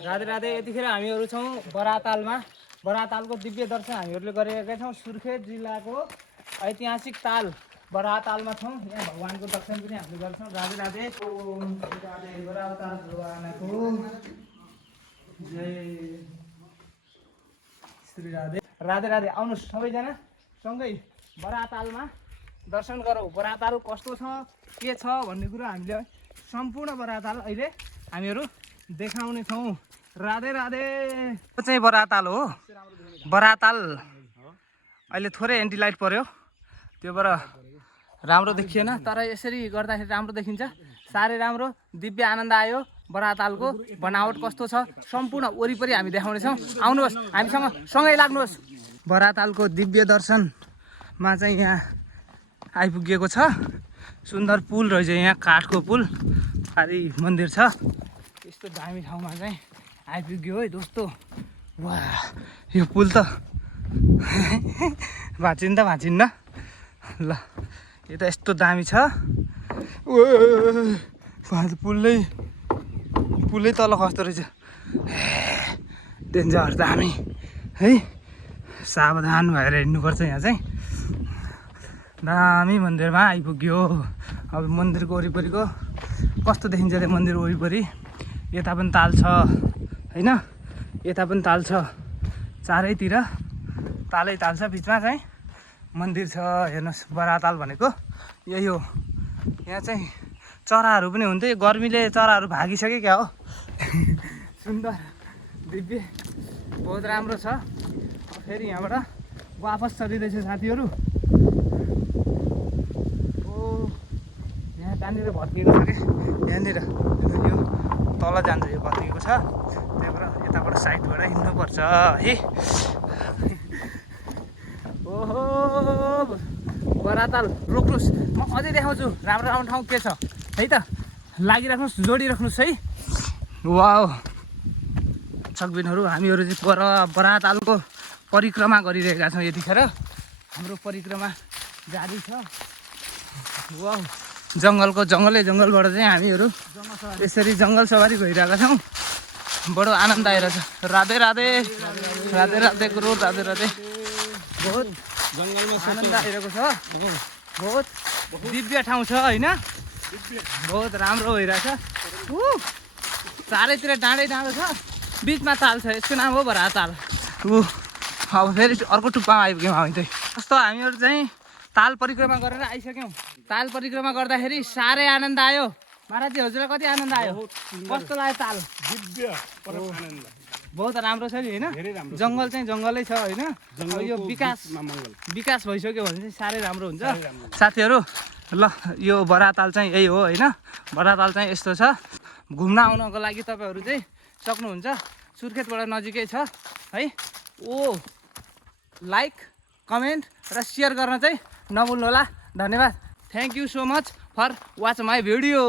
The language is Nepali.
राधे राधे। यतिखेर हामीहरू छौँ बरातालमा। बरातालको दिव्य दर्शन हामीहरूले गरेका छौँ। सुर्खेत जिल्लाको ऐतिहासिक ताल बरातालमा छौँ। यहाँ भगवानको दर्शन पनि हामीले गर्छौँ। राधे राधे। ओम राधे बराताल भगवानको जय श्री राधे। राधे राधे। आउनुहोस् सबैजना सँगै बरातालमा दर्शन गरौँ। बराताल कस्तो छ के छ भन्ने कुरा हामीले सम्पूर्ण बराताल अहिले हामीहरू देखाउने छौँ। राधे राधे। यो चाहिँ बराताल हो। बराताल अहिले थोरै एन्टिलाइट पर्यो, त्यो भएर राम्रो देखिएन, तर यसरी गर्दाखेरि राम्रो देखिन्छ। साह्रै राम्रो दिव्य आनन्द आयो। बरातालको बनावट कस्तो छ सम्पूर्ण वरिपरि हामी देखाउनेछौँ। आउनुहोस् हामीसँग सँगै लाग्नुहोस्। बरातालको दिव्य दर्शनमा चाहिँ यहाँ आइपुगेको छ। सुन्दर पुल रहेछ, यहाँ काठको पुल, भारी मन्दिर छ। यस्तो दामी ठाउँमा चाहिँ आइपुग्यो है दोस्तो। वाह, यो पुल त भाँचिन्न ल। यो त यस्तो दामी छ। पुलै तल खस्दो रहेछ। डेन्जर दामी है। सावधान भएर हिँड्नुपर्छ। यहाँ चाहिँ दामी मन्दिरमा आइपुग्यो। अब मन्दिरको वरिपरिको कस्तो देखिन्छ त्यो मन्दिर वरिपरि। यता पनि ताल छ होइन, यता पनि ताल छ, चारैतिर तालै ताल छ। बिचमा चाहिँ मन्दिर छ। हेर्नुहोस् बराताल भनेको यही हो। यहाँ चाहिँ चराहरू पनि हुन्थ्यो, गर्मीले चराहरू भागिसक्यो क्या हो। सुन्दर दिव्य बहुत राम्रो छ। फेरि यहाँबाट वापस चलिँदैछ साथीहरू। ओ यहाँ कहाँनिर भत्किएको छ कि, यहाँनिर यो तल जान्छ, यो भत्किएको छ। त्यही भएर यताबाट साइडबाट हिँड्नुपर्छ है। ओहो बराताल रोक्नुहोस्, म अझै देखाउँछु राम्रो राम्रो ठाउँ के छ है त। लागिराख्नुहोस्, जोडिराख्नुहोस् है। वाउ सकबिनहरू, हामीहरू चाहिँ बरातालको परिक्रमा गरिरहेका छौँ। यतिखेर हाम्रो परिक्रमा जारी छ। वाउ जङ्गलबाट चाहिँ हामीहरू यसरी जङ्गल सवारी गइरहेका छौँ। बडो आनन्द आइरहेछ। राधे राधे। राधे राधे गुरु। राधे राधे। बहुत आनन्द आइरहेको छ। बहुत दिव्य ठाउँ छ होइन, बहुत राम्रो भइरहेछ। चारैतिर डाँडै डाँडो छ, बिचमा ताल छ। यसको नाम हो बराताल। अब फेरि अर्को टुप्पामा आइपुग्यौँ हामी चाहिँ। कस्तो हामीहरू चाहिँ ताल परिक्रमा गरेर आइसक्यौँ। ताल परिक्रमा गर्दाखेरि साह्रै आनन्द आयो। महाराजी हजुरलाई कति आनन्द आयो? कस्तो लाग्यो ताल? बहुत राम्रो छ नि होइन। जङ्गल चाहिँ जङ्गलै छ होइन। यो विकास भइसक्यो भने चाहिँ साह्रै राम्रो हुन्छ। साथीहरू ल, यो बराताल चाहिँ यही हो होइन। बराताल चाहिँ यस्तो छ। घुम्न आउनको लागि तपाईँहरू चाहिँ सक्नुहुन्छ। सुर्खेतबाट नजिकै छ है। ओ लाइक कमेन्ट र सेयर गर्न चाहिँ नभुल्नुहोला। धन्यवाद। Thank you so much for watch my video.